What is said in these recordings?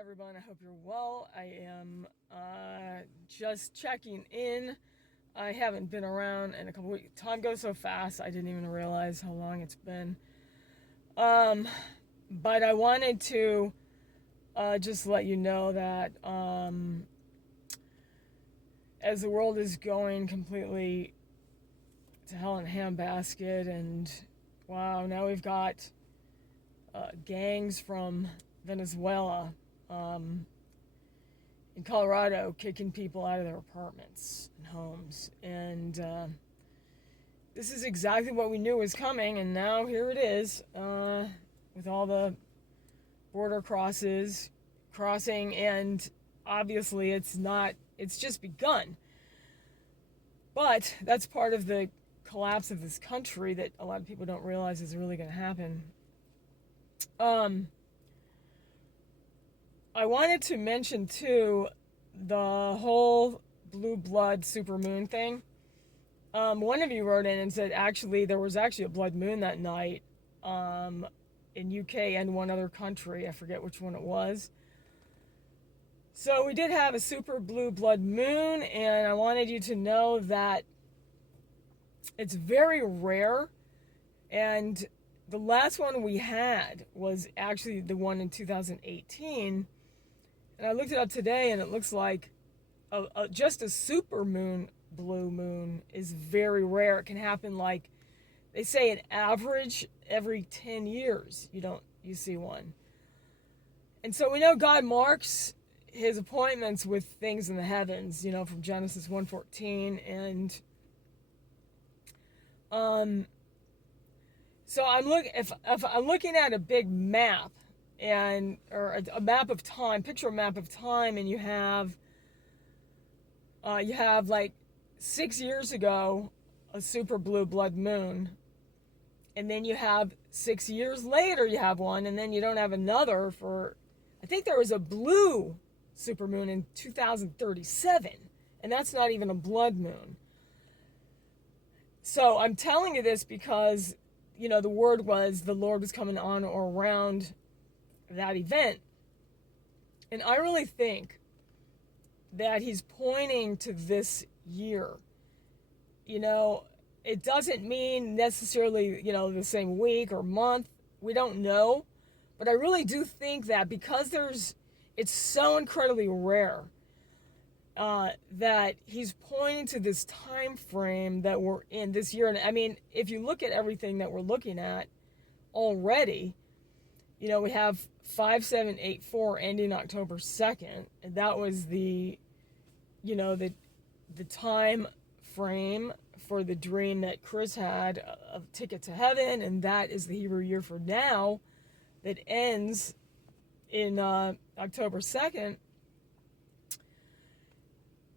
everyone. I hope you're well. I am just checking in. I haven't been around in a couple weeks. Time goes so fast, I didn't even realize how long it's been. But I wanted to just let you know that as the world is going completely to hell in a handbasket, and wow, now we've got gangs from Venezuela in Colorado kicking people out of their apartments and homes. And this is exactly what we knew was coming, and now here it is with all the border crossing, and obviously it's just begun. But that's part of the collapse of this country that a lot of people don't realize is really going to happen. I wanted to mention too the whole blue blood supermoon thing. One of you wrote in and said actually there was actually a blood moon that night in UK and one other country. I forget which one it was. So we did have a super blue blood moon, and I wanted you to know that it's very rare, and the last one we had was actually the one in 2018, and I looked it up today, and it looks like just a super moon, blue moon, is very rare. It can happen, like they say, an average every 10 years you see one. And so we know God marks his appointments with things in the heavens, from Genesis 1:14, and so if I'm looking at a big map, or a map of time, picture a map of time, and you have like 6 years ago a super blue blood moon, and then you have 6 years later you have one, and then you don't have another for, I think there was a blue supermoon in 2037, and that's not even a blood moon. So I'm telling you this because the word was the Lord was coming on or around that event, and I really think that he's pointing to this year. It doesn't mean necessarily the same week or month, we don't know, but I really do think that because it's so incredibly rare, that he's pointing to this time frame that we're in this year. And I mean, if you look at everything that we're looking at already, we have 5784 ending October 2nd, and that was the time frame for the dream that Chris had of Ticket to Heaven, and that is the Hebrew year for now that ends in October 2nd.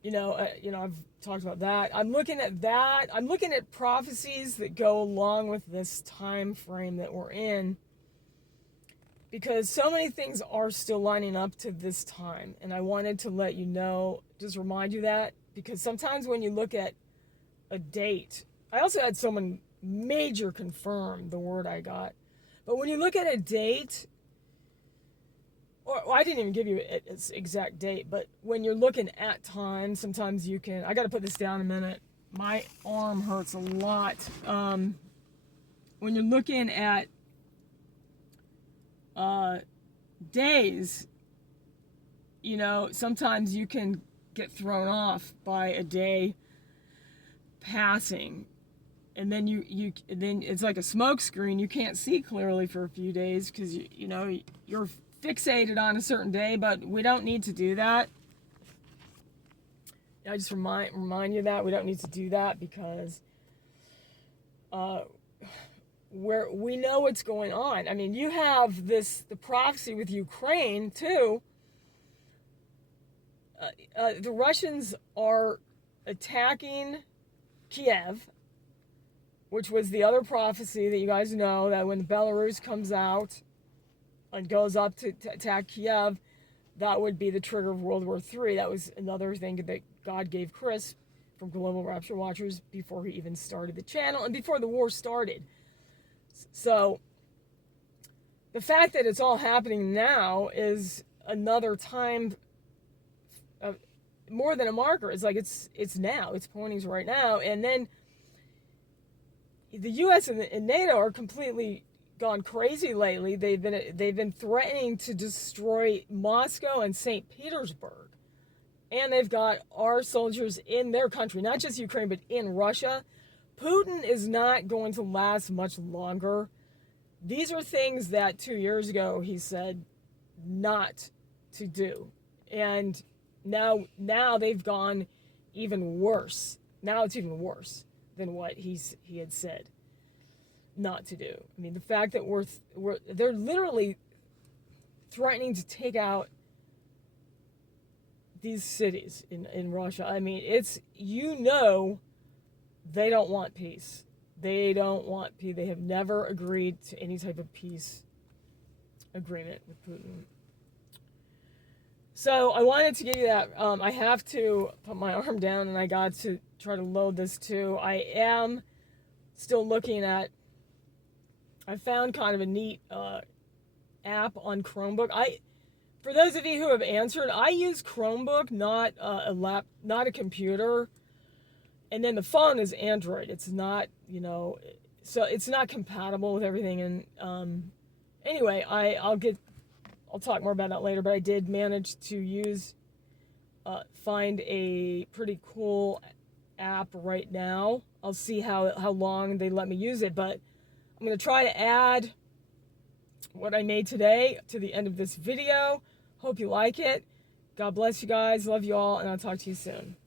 I've talked about that. I'm looking at that. I'm looking at prophecies that go along with this time frame that we're in, because so many things are still lining up to this time. And I wanted to let you know, just remind you that, because sometimes when you look at a date, I also had someone major confirm the word I got, but when you look at a date, I didn't even give you its exact date, but when you're looking at time, sometimes you can, I got to put this down a minute. My arm hurts a lot. When you're looking at days, sometimes you can get thrown off by a day passing, and then then it's like a smoke screen. You can't see clearly for a few days because you're fixated on a certain day, but we don't need to do that. I just remind you that we don't need to do that, because we know what's going on. I mean, you have the prophecy with Ukraine too. The Russians are attacking Kiev, which was the other prophecy that you guys know, that when Belarus comes out and goes up to attack Kiev, that would be the trigger of World War III. That was another thing that God gave Chris from Global Rapture Watchers before he even started the channel and before the war started. So the fact that it's all happening now is another time, more than a marker. It's like it's now. It's pointing right now. And then the U.S. and NATO are completely gone crazy lately. They've been threatening to destroy Moscow and St. Petersburg, and they've got our soldiers in their country, not just Ukraine, but in Russia. Putin is not going to last much longer. These are things that 2 years ago he said not to do, and now they've gone even worse. Now it's even worse than what he had said not to do. I mean, the fact that they're literally threatening to take out these cities in Russia. I mean, it's, they don't want peace. They don't want peace. They have never agreed to any type of peace agreement with Putin. So I wanted to give you that. I have to put my arm down, and I got to try to load this too. I am still looking at, I found kind of a neat app on Chromebook. For those of you who have answered, I use Chromebook, not not a computer. And then the phone is Android. It's not, so it's not compatible with everything. And anyway, I'll talk more about that later. But I did manage to find a pretty cool app right now. I'll see how long they let me use it, but I'm going to try to add what I made today to the end of this video. Hope you like it. God bless you guys. Love you all, and I'll talk to you soon.